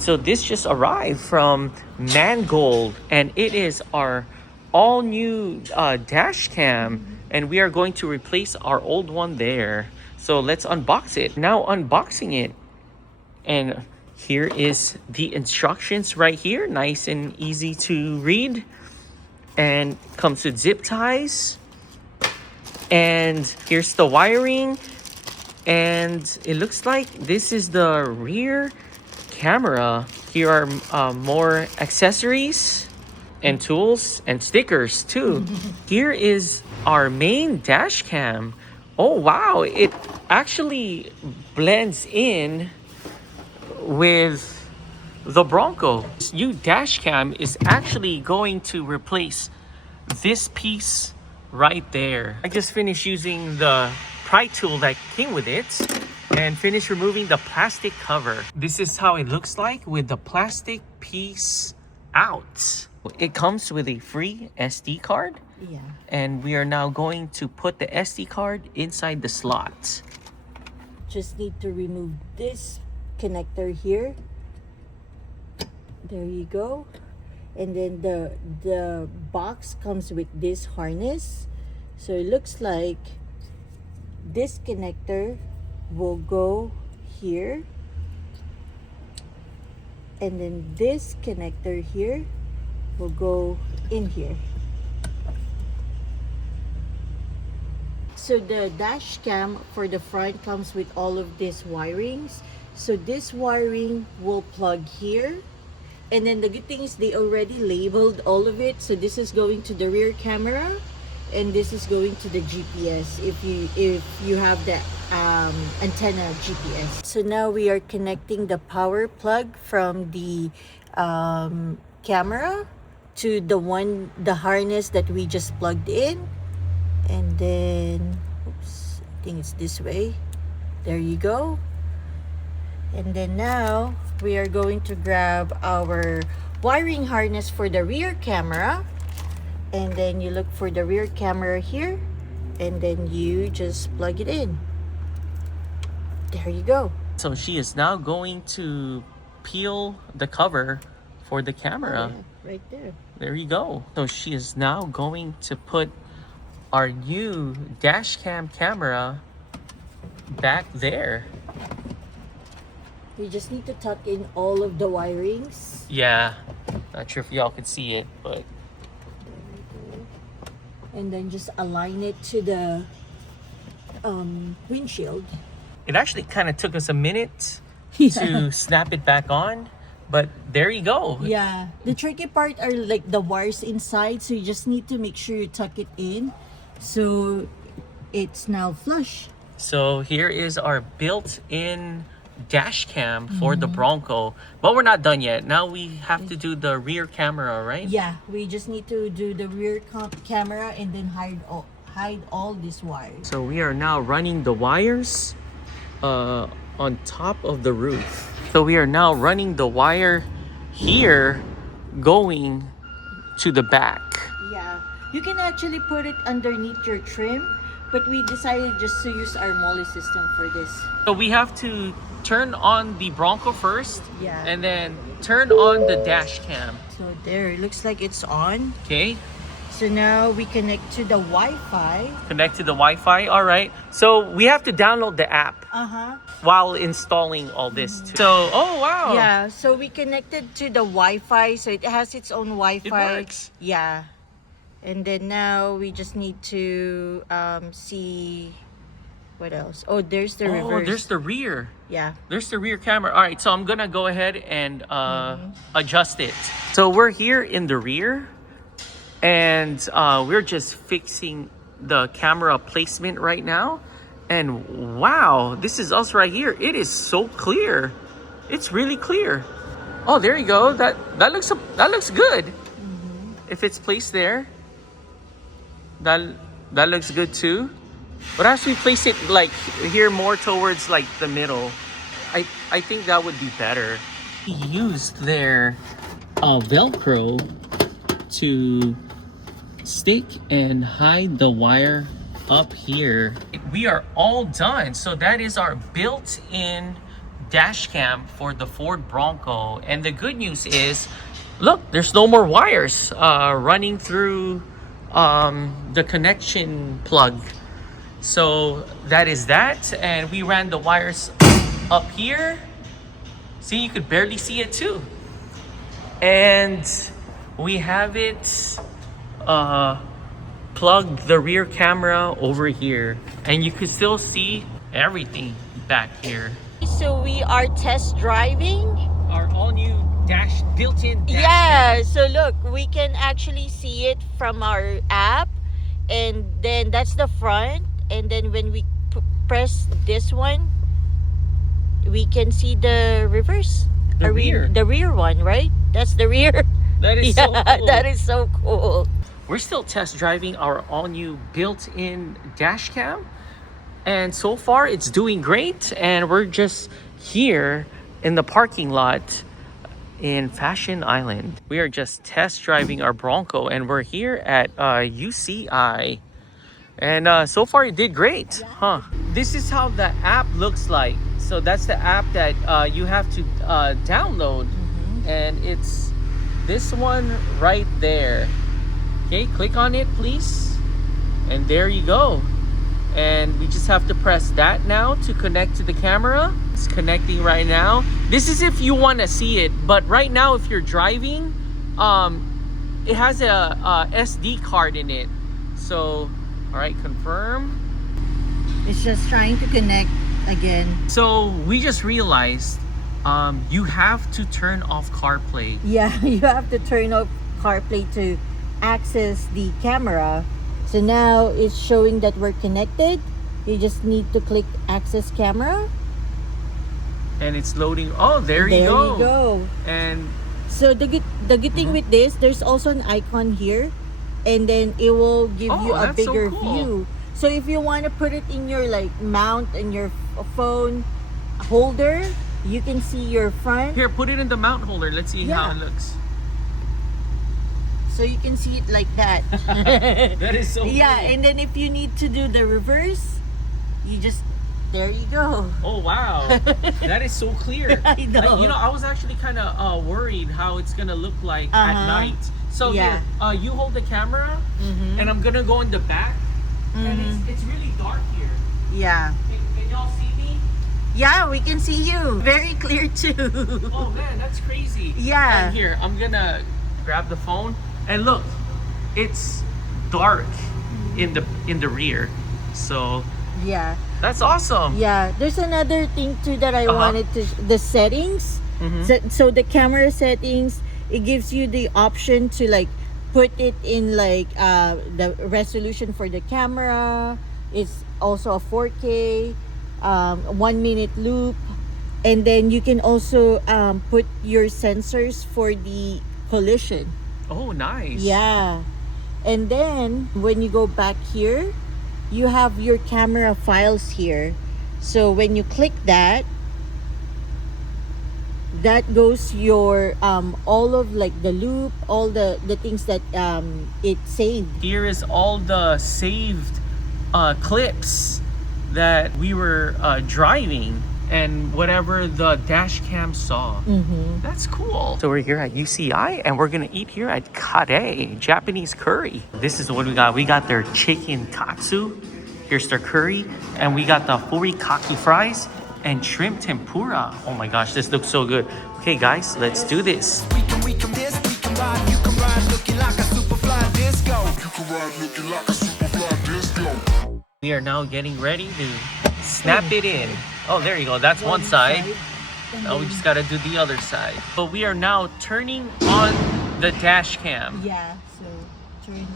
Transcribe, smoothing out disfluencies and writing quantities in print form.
So this just arrived from Mangold, and it is our all new dash cam, and we are going to replace our old one there. So let's unbox it. Now unboxing it, and here is the instructions right here, nice and easy to read, and comes with zip ties, and here's the wiring, and it looks like this is the rear camera. Here are more accessories and tools and stickers too. Here is our main dash cam. Oh wow, it actually blends in with the Bronco. This new dash cam is actually going to replace this piece right there. I just finished using the pry tool that came with it and finished removing the plastic cover. This is how it looks like with the plastic piece out. It comes with a free SD card. Yeah. And we are now going to put the SD card inside the slot. Just need to remove this connector here. There you go. And then the box comes with this harness. So it looks like this connector will go here, and then this connector here will go in here. So the dash cam for the front comes with all of these wirings. So this wiring will plug here, and then the good thing is they already labeled all of it. So this is going to the rear camera, and this is going to the GPS if you have the antenna GPS. So now we are connecting the power plug from the camera to the harness that we just plugged in, and then oops, I think it's this way. There you go. And then now we are going to grab our wiring harness for the rear camera, and then you look for the rear camera here, and then you just plug it in. There you go. So she is now going to peel the cover for the camera. Oh, yeah, right there. There you go. So she is now going to put our new dash cam camera back there. You just need to tuck in all of the wirings. Yeah, not sure if y'all can see it, but and then just align it to the windshield. it actually kind of took us a minute Yeah. to snap it back on, but there you go. Yeah, the tricky part are like the wires inside, so you just need to make sure you tuck it in so it's now flush. So here is our built-in dash cam for the Bronco, but we're not done yet. Now we have to do the rear camera, right? Yeah, we just need to do the rear camera and then hide all these wires. So we are now running the wires on top of the roof. So we are now running the wire here going to the back. Yeah, you can actually put it underneath your trim, but we decided just to use our molly system for this. So we have to turn on the Bronco first, Yeah. and then turn on the dash cam. So there, it looks like it's on. Okay, So now we connect to the Wi-Fi. connect to the Wi-Fi. All right, so we have to download the app while installing all this too. So, oh wow. Yeah, so we connected to the Wi-Fi, so it has its own Wi-Fi. It works. Yeah. And then now we just need to see what else. Oh, there's the reverse. Oh, there's the rear. Yeah. There's the rear camera. All right, so I'm gonna go ahead and adjust it. So we're here in the rear, and we're just fixing the camera placement right now. And wow, this is us right here. It is so clear. It's really clear. Oh, there you go. That looks good. If it's placed there, that looks good too. But as we place it like here more towards like the middle, I think that would be better. He used their Velcro to stick and hide the wire up here. We are all done. So that is our built-in dash cam for the Ford Bronco. And the good news is, look, there's no more wires running through the connection plug. So that is that. And we ran the wires up here. See, you could barely see it too. And we have it plugged the rear camera over here. And you can still see everything back here. So we are test driving. Our all new built-in dash Yeah, cam. so look, we can actually see it from our app, and then that's the front, and then when we press this one, we can see the reverse. The rear. The rear one, right? That's the rear. That is Yeah, so cool. that is so cool. We're still test driving our all new built-in dash cam. And so far it's doing great. And we're just here in the parking lot in Fashion Island. We are just test driving our Bronco and we're here at UCI. And so far it did great, huh? This is how the app looks like. So that's the app that you have to download. And it's this one right there. Okay, click on it, please. And there you go. And we just have to press that now to connect to the camera. It's connecting right now. This is if you want to see it, but right now if you're driving, it has a SD card in it. So, all right, confirm. It's just trying to connect again. So we just realized you have to turn off CarPlay. Yeah, you have to turn off CarPlay to access the camera. So now it's showing that we're connected. You just need to click access camera. And it's loading. Oh, there you go. And so the good thing with this, there's also an icon here, and then it will give you a that's so bigger cool. view. So if you want to put it in your like mount in your phone holder, you can see your front. Here, put it in the mount holder. Let's see how it looks. So you can see it like that. That is so Yeah, cool. and then if you need to do the reverse, you just, there you go. Oh wow, that is so clear. I know. You know, I was actually kind of worried how it's gonna look like at night. So Yeah. here, you hold the camera, and I'm gonna go in the back, and it's really dark here. Yeah. Can y'all see me? Yeah, we can see you. Very clear too. Oh man, that's crazy. Yeah. And here, I'm gonna grab the phone, and look, it's dark in the rear. So Yeah. that's awesome. Yeah. There's another thing too that I wanted to, the settings. So the camera settings, it gives you the option to like put it in like the resolution for the camera. It's also a 4K, 1 minute loop, and then you can also put your sensors for the collision. Oh, nice. Yeah. And then when you go back here, you have your camera files here. So when you click that, that goes your all of like the loop, all the things that it saved. Here is all the saved clips that we were driving and whatever the dash cam saw. That's cool. So we're here at UCI and we're gonna eat here at Kare, Japanese curry. This is what we got. We got their chicken katsu. Here's their curry. And we got the furikake fries and shrimp tempura. Oh my gosh, this looks so good. Okay guys, let's do this. We can this, we can ride, you can ride looking like a super fly disco. You can ride looking like a super fly disco. We are now getting ready to snap it in. Oh, there you go. That's one side. Now we just gotta do the other side. But we are now turning on the dash cam. Yeah, so turn